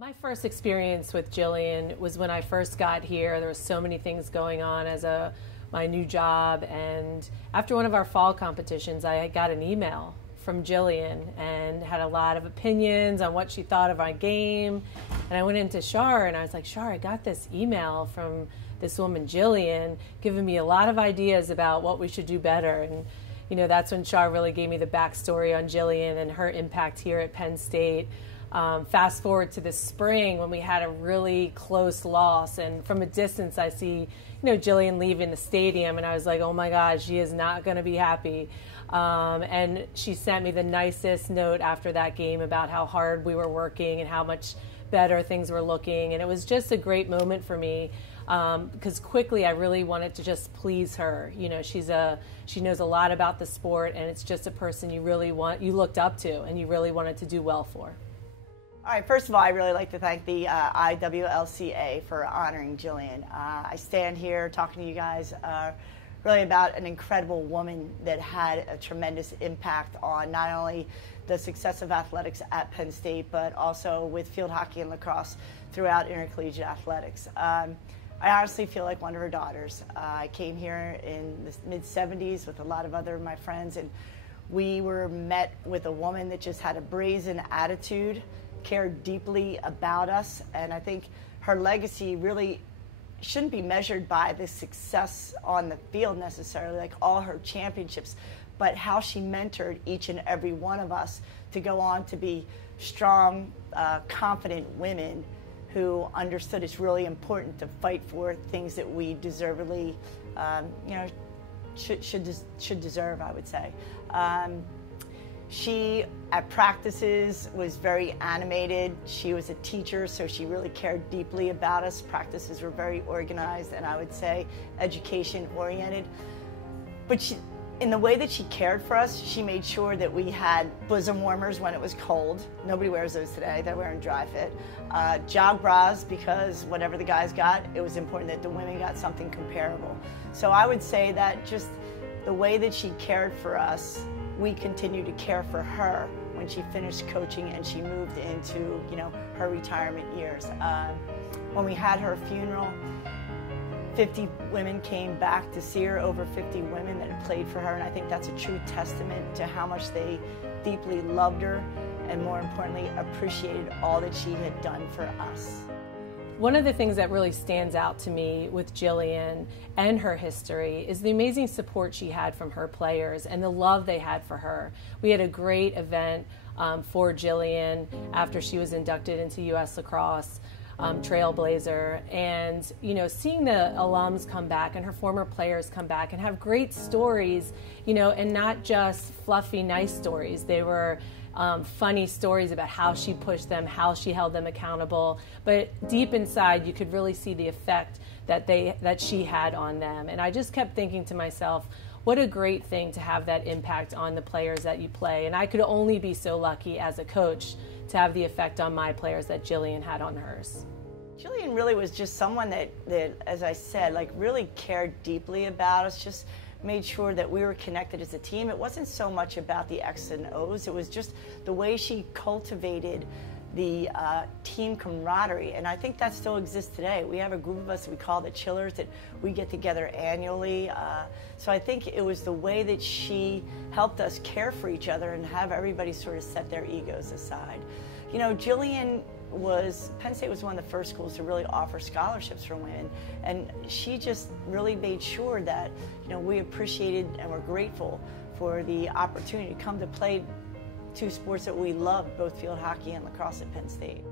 My first experience with Gillian was when I first got here. There were so many things going on as my new job, and after one of our fall competitions, I got an email from Gillian and had a lot of opinions on what she thought of my game. And I went into Shar and I was like, Shar, I got this email from this woman Gillian giving me a lot of ideas about what we should do better. And you know, that's when Shar really gave me the backstory on Gillian and her impact here at Penn State. Fast forward to this spring when we had a really close loss, and from a distance I see, Gillian leaving the stadium, and I was like, oh my God, she is not going to be happy. And she sent me the nicest note after that game about how hard we were working and how much better things were looking, and it was just a great moment for me because quickly I really wanted to just please her. She knows a lot about the sport, and it's just a person you looked up to and you really wanted to do well for. All right, first of all, I'd really like to thank the IWLCA for honoring Gillian. I stand here talking to you guys really about an incredible woman that had a tremendous impact on not only the success of athletics at Penn State, but also with field hockey and lacrosse throughout intercollegiate athletics. I honestly feel like one of her daughters. I came here in the mid-'70s with a lot of other of my friends, and we were met with a woman that just had a brazen attitude, cared deeply about us, and I think her legacy really shouldn't be measured by the success on the field necessarily, like all her championships, but how she mentored each and every one of us to go on to be strong, confident women who understood it's really important to fight for things that we deservedly, should deserve, I would say. She, at practices, was very animated. She was a teacher, so she really cared deeply about us. Practices were very organized and I would say education-oriented. But in the way that she cared for us, she made sure that we had bosom warmers when it was cold. Nobody wears those today. They're wearing dry fit. Jog bras, because whatever the guys got, it was important that the women got something comparable. So I would say that just the way that she cared for us, we continue to care for her when she finished coaching and she moved into, her retirement years. When we had her funeral, 50 women came back to see her, over 50 women that had played for her, and I think that's a true testament to how much they deeply loved her and, more importantly, appreciated all that she had done for us. One of the things that really stands out to me with Gillian and her history is the amazing support she had from her players and the love they had for her. We had a great event for Gillian after she was inducted into U.S. Lacrosse, Trailblazer, and seeing the alums come back and her former players come back and have great stories, and not just fluffy, nice stories. They were funny stories about how she pushed them, how she held them accountable, but deep inside you could really see the effect that she had on them. And I just kept thinking to myself, what a great thing to have that impact on the players that you play. And I could only be so lucky as a coach to have the effect on my players that Gillian had on hers. Gillian really was just someone that, as I said, really cared deeply about us, just made sure that we were connected as a team. It wasn't so much about the X's and O's, it was just the way she cultivated the team camaraderie, and I think that still exists today. We have a group of us that we call the Chillers that we get together annually, so I think it was the way that she helped us care for each other and have everybody sort of set their egos aside. Gillian Penn State was one of the first schools to really offer scholarships for women, and she just really made sure that we appreciated and were grateful for the opportunity to come to play two sports that we loved, both field hockey and lacrosse at Penn State.